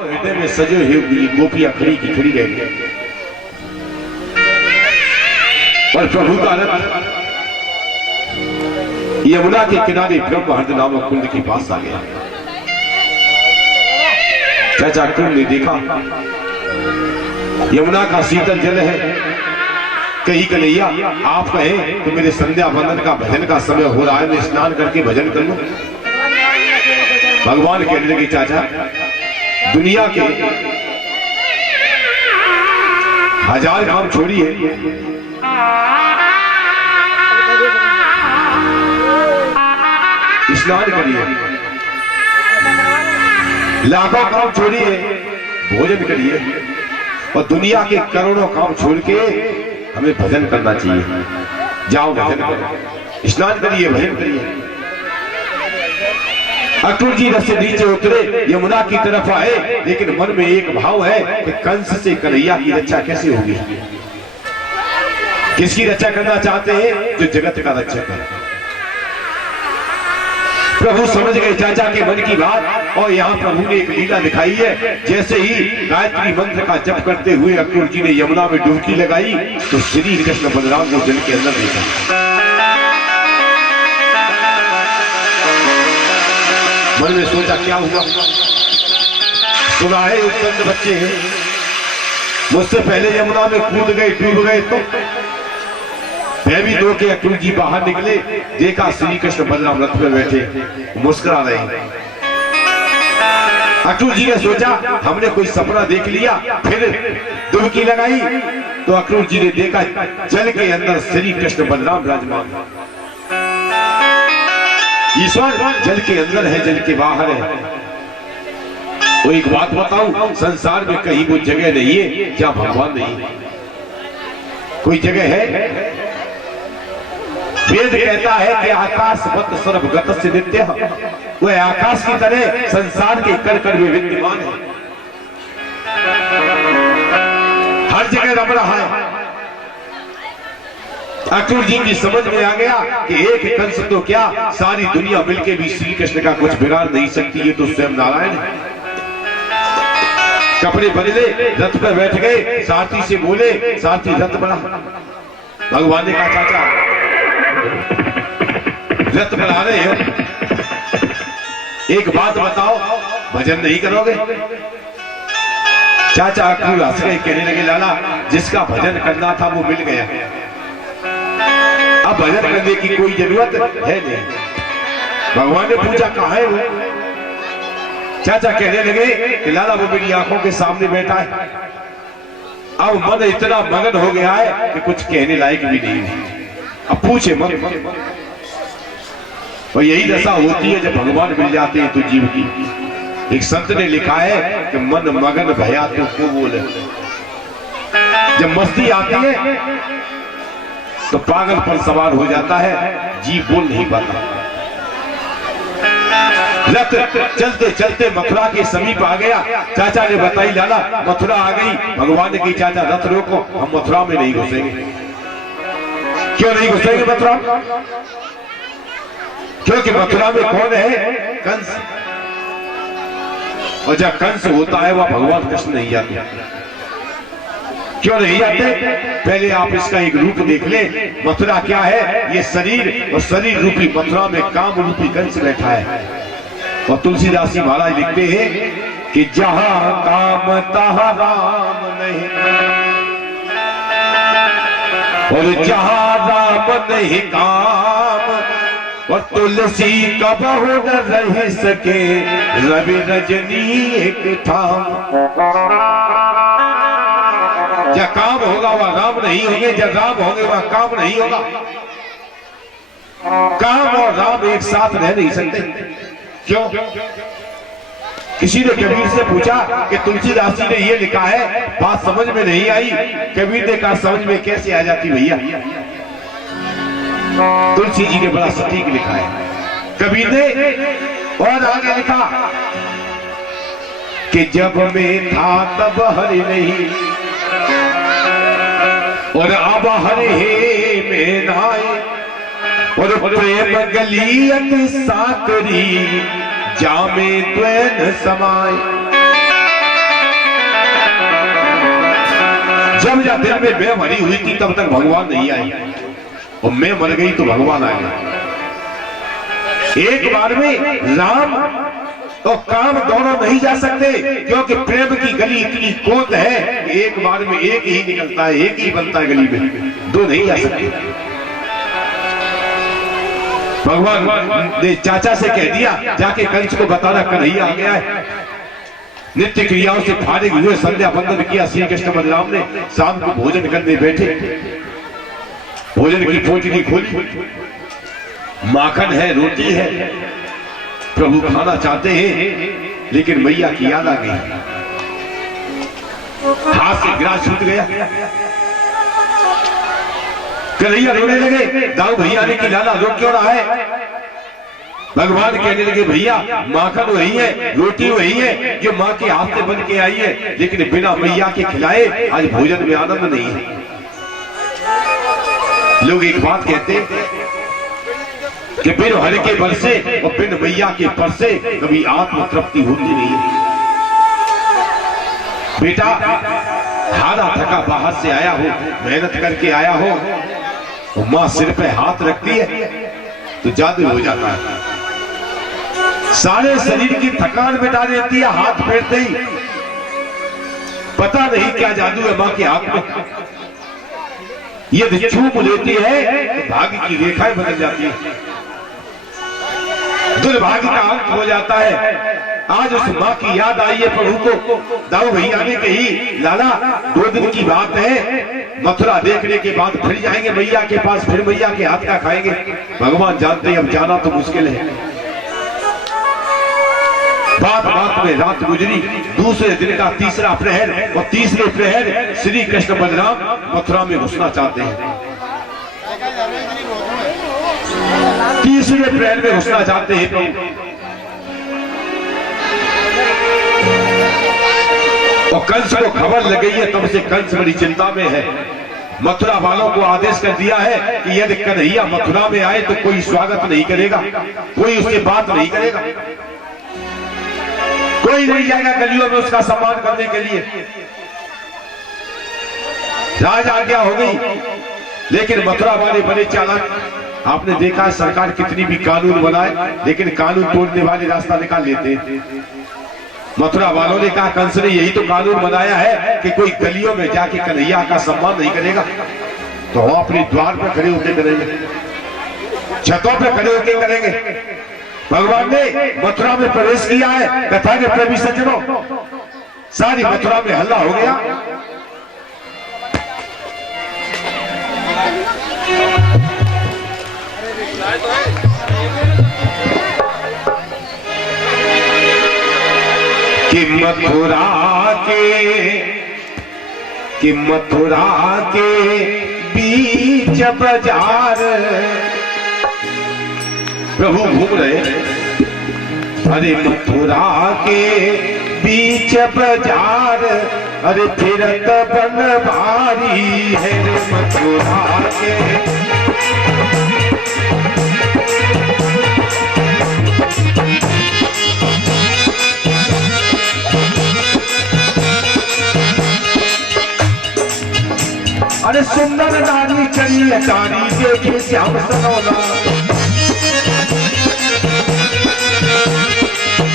हृदय में सजे हुए गोपियां खड़ी की खड़ी रह गई और प्रभु का रथ यमुना के किनारे ब्रह्महर्द नामक कुंड के पास आ गया। चाचा कुंड ने देखा यमुना का शीतल जल है। कहीं कन्हैया आप कहें तो मेरे संध्या वंदन का भजन का समय हो रहा है, मैं स्नान करके भजन कर लूं। भगवान कहने लगे चाचा दुनिया के 1000 काम छोड़िए, स्नान करिए, लाखों काम छोड़िए, भोजन करिए और दुनिया के करोड़ों काम छोड़ के हमें भजन करना चाहिए। जाओ भजन करो, स्नान करिए, भजन करिए। अक्रूर जी रथ से नीचे उतरे, यमुना की तरफ आए, लेकिन मन में एक भाव है कि कंस से कन्हैया की रक्षा कैसे होगी। किसकी रक्षा करना चाहते हैं? जो जगत का रक्षक है। प्रभु समझ गए चाचा के मन की बात और यहाँ प्रभु ने एक लीला दिखाई है। जैसे ही गायत्री मंत्र का जप करते हुए अक्रूर जी ने यमुना में डुबकी लगाई तो श्री कृष्ण बलराम को जल के अंदर देखा। मन में सोचा क्या हुआ, सुना है उत्पन्न बच्चे हैं, मुझसे पहले यमुना में कूद गए, डूब गए तो भयभीत होकर अक्रूर जी बाहर निकले, देखा श्री कृष्ण बलराम रथ में बैठे मुस्कुरा रहे हैं। अक्रूर जी ने सोचा हमने कोई सपना देख लिया, फिर डुबकी लगाई तो अक्रूर जी ने देखा जल के अंदर श्री कृष्ण बलराम विराजमान। ईश्वर जल के अंदर है, जल के बाहर है। तो एक बात बताऊं, संसार में कहीं वो जगह नहीं है जहां भगवान नहीं है। कोई जगह है? वेद कहता है कि आकाशवत सर्वगत से नित्य, वह आकाश की तरह संसार के कण कण में विद्यमान है, हर जगह रम रहा है। अक्रूर जी की समझ में आ गया कि एक कंस तो क्या सारी दुनिया मिलके भी श्री कृष्ण का कुछ बिगाड़ नहीं सकती, ये तो स्वयं नारायण है। कपड़े बदले रथ पर बैठ गए, सारथी से बोले सारथी रथ बढ़ा। भगवान ने कहा चाचा रथ बढ़ा रहे हो, एक बात बताओ भजन नहीं करोगे? चाचा अक्रूर हंस गए, कहने लगे लाला जिसका भजन करना था वो मिल गया, अब भजन करने की कोई जरूरत है नहीं। भगवान ने पूछा कहाँ है वो? चाचा कहने लगे कि लाला वो मेरी आंखों के सामने बैठा है, अब मन इतना मगन हो गया है कि कुछ कहने लायक भी नहीं है। अब पूछे मन, और यही दशा होती है जब भगवान मिल जाते हैं तो जीव की। एक संत ने लिखा है कि मन मगन भया तो क्यों बोले। जब मस्ती आती है तो पागल पर सवार हो जाता है, जीव बोल नहीं पाता। रथ चलते चलते मथुरा के समीप आ गया। चाचा ने बताई लाला मथुरा आ गई। भगवान ने कही चाचा रथ रोको, हम मथुरा में नहीं घुसेंगे। क्यों नहीं घुसेंगे मथुरा? क्योंकि मथुरा में कौन है? कंस। और जब कंस होता है वह भगवान कृष्ण नहीं जाते। क्यों नहीं जाते? पहले आप इसका एक रूप देख ले। मथुरा क्या है? ये शरीर, और शरीर रूपी मथुरा में काम रूपी कंस बैठा है। और तुलसीदास जी महाराज लिखते हैं कि जहां काम तहां राम नहीं, और जहां राम नहीं काम, और तुलसी कबहु न रह सके रवि रजनी एक ठाम। जब काम होगा वह राम नहीं होंगे, जब राम होंगे वह काम नहीं होगा। काम और राम एक साथ रह नहीं सकते। क्यों? किसी ने कबीर से पूछा कि तुलसीदास जी ने ये लिखा है, बात समझ में नहीं आई। कबीर ने कहा समझ में कैसे आ जाती भैया, तुलसी जी ने बड़ा सटीक लिखा है। कबीर ने और आगे लिखा कि जब मैं था तब हरि नहीं, और अब हरि में नाए, और प्रेम गलियत साकरी जामे द्वैन समाए। जब जब दिल में मैं मरी हुई थी तब तक भगवान नहीं आए, और मैं मर गई तो भगवान आ गए। एक बार में राम और काम दोनों नहीं जा सकते, क्योंकि प्रेम की गली इतनी कोत है कि एक बार में एक ही निकलता है, एक ही बनता है गली में, दो नहीं जा सकते। भगवान ने चाचा से कह दिया जाके कंस को बताना कन्हैया आ गया है। नित्य क्रियाओं से फारिग हुए संध्या बंदन किया श्री कृष्ण बलराम ने, शाम को भोजन करने बैठे, भोजन की पोटली खोली, माखन है, रोटी है, प्रभु खाना चाहते हैं, लेकिन मैया की याद आ गई, हाथ से गिलास छूट गया। कन्हैया रोने लगे, दाऊ भैया ने कि लाला रो क्यों रहा है? भगवान कहने लगे भैया माखन वही है, रोटी वही है जो माँ के हाथ से बन के आई है, लेकिन बिना मैया के खिलाए आज भोजन में आनंद नहीं है। लोग एक बात कहते हैं कि बिन हर के बरसे और बिन मैया के परसे कभी आत्म तृप्ति होती नहीं है। बेटा हारा थका बाहर से आया हो, मेहनत करके आया हो, तो माँ सिर पे हाथ रखती है तो जादू हो जाता है, सारे शरीर की थकान मिटा देती है हाथ फेरते ही। पता नहीं क्या जादू है माँ के हाथ में, यदि छू लेती है तो भाग्य की रेखाएं बदल जाती है, दुर्भाग्य का अंत हो जाता है। आज उस माँ की याद आई है प्रभु को। दाऊ भैया ने कही लाला 2 दिन की बात है, मथुरा देखने के बाद फिर जाएंगे मैया के पास, फिर मैया के हाथ का खाएंगे। भगवान जानते हैं अब जाना तो मुश्किल है। बात बात में रात गुजरी, दूसरे दिन का तीसरा प्रहर, और तीसरे प्रहर श्री कृष्ण बलराम मथुरा में घुसना चाहते हैं, तीसरे प्रहर में घुसना चाहते हैं प्रभु। और कंस को खबर लग गई है, तब से कंस बड़ी चिंता में है। मथुरा वालों को आदेश कर दिया है कि यदि कन्हैया मथुरा में आए तो कोई स्वागत नहीं करेगा, कोई उससे बात नहीं करेगा, कोई नहीं जाएगा गलियों में उसका सम्मान करने के लिए। राज आज्ञा हो गई, लेकिन मथुरा वाले बड़े चालाक। आपने देखा सरकार कितनी भी कानून बनाए, लेकिन कानून तोड़ने वाले रास्ता निकाल लेते हैं। मथुरा वालों ने कहा कंस ने यही तो कानून बनाया है कि कोई गलियों में जाके कन्हैया का सम्मान नहीं करेगा, तो हम अपने द्वार पर खड़े होकर करेंगे, छतों पर खड़े होकर करेंगे। भगवान ने मथुरा में प्रवेश किया है, कथा के प्रेमी सज्जनों, सारी मथुरा में हल्ला हो गया। कि मथुरा के बीच बाजार प्रभु घूम रहे, अरे मथुरा के बीच बाजार, अरे फिरत बन भारी है मथुरा के। अरे सुंदर नारी चली अटारी, देखे श्याम सनौला,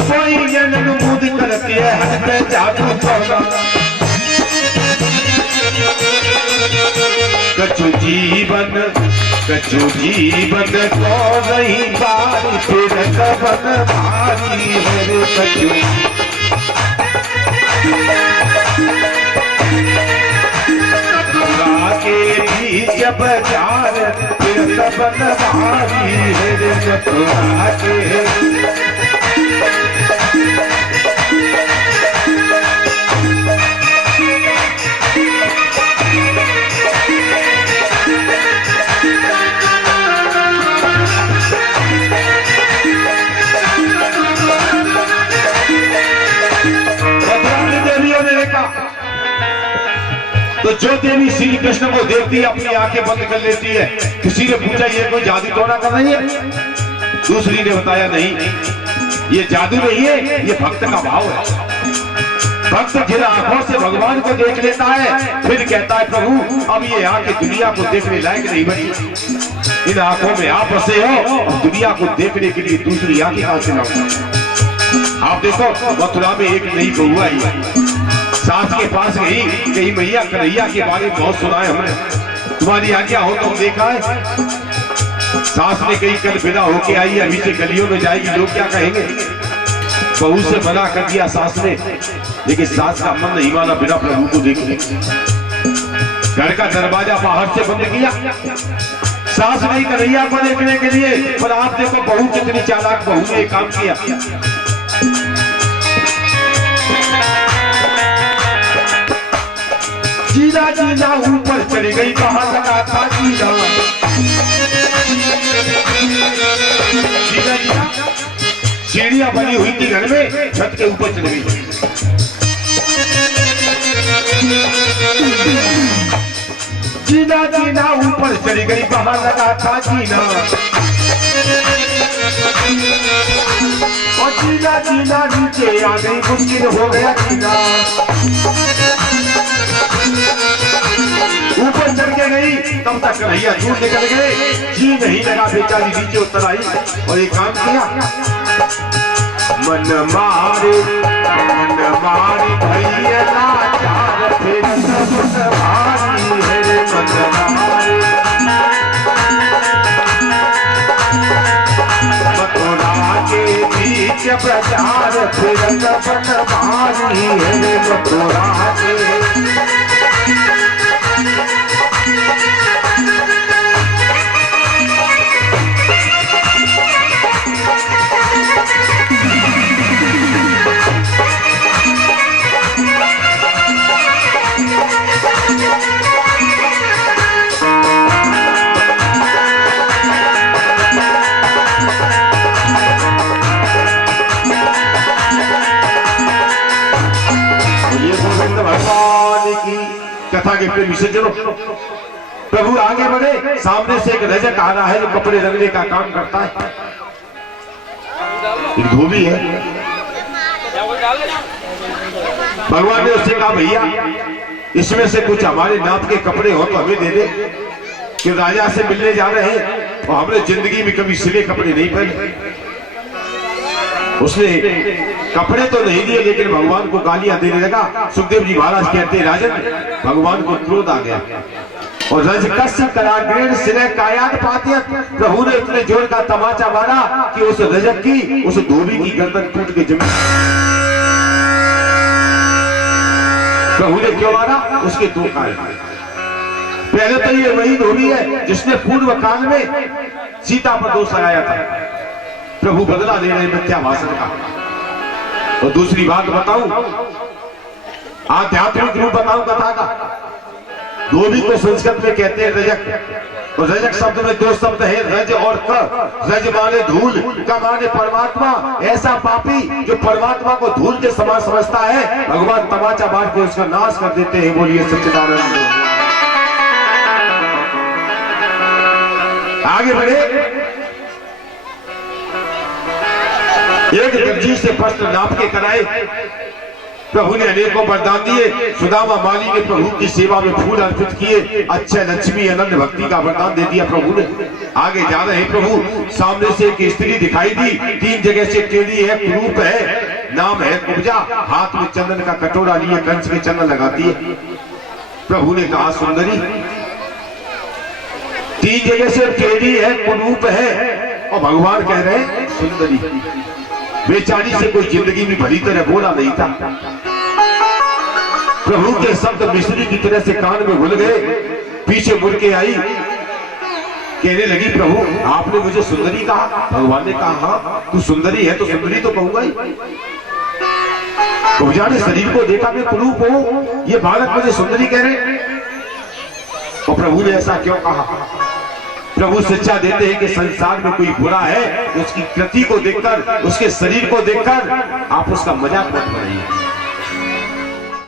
कोई जनन मुद करती है हट पे जादू चौला। कछु जीवन को नहीं बारी, फिर कबन भारी है कछु। के बीच बाजार, फिर कबन भारी है मथुरा के। तो जो देवी श्री कृष्ण को देखती है अपनी आंखें बंद कर लेती है। किसी ने पूछा ये कोई जादू टोना कर रही है? दूसरी ने बताया नहीं, ये जादू नहीं है, ये भक्त का भाव है। भक्त जिन आंखों से भगवान को देख लेता है फिर कहता है प्रभु अब ये आंखें दुनिया को देखने लायक नहीं बची, इन आंखों में आप बसे हो, दुनिया को देखने के लिए दूसरी आंखें कहां से लाऊं। आप देखो मथुरा में एक नई बहू आई है, सास के पास गई, कहीं मैया कन्हैया के बारे में बहुत सुना है हमने, तुम्हारी आज्ञा हो तो देखा है। सास ने कहीं कल विदा होके आई, अभी से गलियों में जाएगी, लोग क्या कहेंगे। बहू से मना कर दिया सास ने, लेकिन सास का मन नहीं माना बिना प्रभु को देखने। घर का दरवाजा बाहर से बंद किया, सास नहीं कन्हैया को देखने के लिए। पर आप देखो बहू कितनी चालाक, बहू ने काम किया। जीना जीना ऊपर चली गई, कहां लगा था जीना, जीना जीना सीढ़ियां बनी हुई थी घर में, छत के ऊपर चली गई। जीना जीना ऊपर चली गई, कहां लगा था जीना, और जीना जीना नीचे आ गई, मुश्किल हो गया जीना। ऊपर चढ़ के गई तब तक कन्हैया दूर निकल गए, जी नहीं लगा, बेचारी नीचे उतर आई और ये काम किया। मन मारे भैया लाचार, फिर सब भारी है रे मन मारे। मथुरा के बीच प्रचार, फिर सब भारी है रे मथुरा के। कथा के प्रेमी सज्जनों, प्रभु आगे बढ़े, सामने से एक रजक आ रहा है जो कपड़े रंगने का काम करता है। एक धोबी है, भगवान ने उससे कहा भैया इसमें से कुछ हमारे नाप के कपड़े हो तो हमें दे दे, कि राजा से मिलने जा रहे हैं और हमने जिंदगी में कभी सिले कपड़े नहीं पहने। उसने कपड़े तो नहीं दिए, लेकिन भगवान को गालियां देने लगा। सुखदेव जी महाराज कहते हैं राजन भगवान को क्रोध आ गया और रजकस कराग्रेण सिरे कायात पात्यत, प्रभु ने इतने जोर का तमाचा मारा कि उस रजक की, उस धोबी की गर्दन टूट के जमीन। प्रभु ने क्यों मारा, उसके दो कारण। पहले तो ये वही धोबी है जिसने पूर्व काल में सीता पर दोष लगाया था, प्रभु बदला ले रहे मिथ्या भाषण का। और दूसरी बात बताऊं, आध्यात्मिक रूप बताऊं कथा का। धोबी को संस्कृत में कहते हैं रजक, और रजक शब्द में दो शब्द है, रज और क। रज माने धूल, क माने परमात्मा। ऐसा पापी जो परमात्मा को धूल के समान समझता है, भगवान तमाचा मार के उसका नाश कर देते हैं। बोलिए सच्चिदानंद। आगे बढ़े, एक दर्जी से वस्त्र नाप के कराए। प्रभु ने अनेकों वरदान दिए। सुदामा माली ने प्रभु की सेवा में फूल अर्पित किए। अच्छे लक्ष्मी अनंत भक्ति का वरदान दे दिया प्रभु ने। आगे जा रहे प्रभु, सामने से एक स्त्री दिखाई दी, 3 जगह से टेढ़ी है, कुरूप है, नाम है कुब्जा, हाथ में चंदन का कटोरा लिए कंच में चंदन लगाती है। प्रभु ने कहा सुंदरी, 3 जगह से टेढ़ी है, कुरूप है, और भगवान कह रहे हैं सुंदरी। बेचारी से कोई जिंदगी में भली तरह बोला नहीं था। प्रभु के शब्द मिश्री की तरह से कान में घुल गए। पीछे मुड़ के आई, कहने लगी प्रभु आपने मुझे सुंदरी कहा। भगवान ने कहा हाँ तू सुंदरी है तो सुंदरी तो कहूंगा ही। कुब्जा ने शरीर को देखा मैं कुरूप हूं, ये बालक मुझे सुंदरी कह रहे। और प्रभु ने ऐसा क्यों कहा? प्रभु शिक्षा देते हैं कि संसार में कोई बुरा है, उसकी कृति को देखकर, उसके शरीर को देखकर आप उसका मजाक मत बनाइए।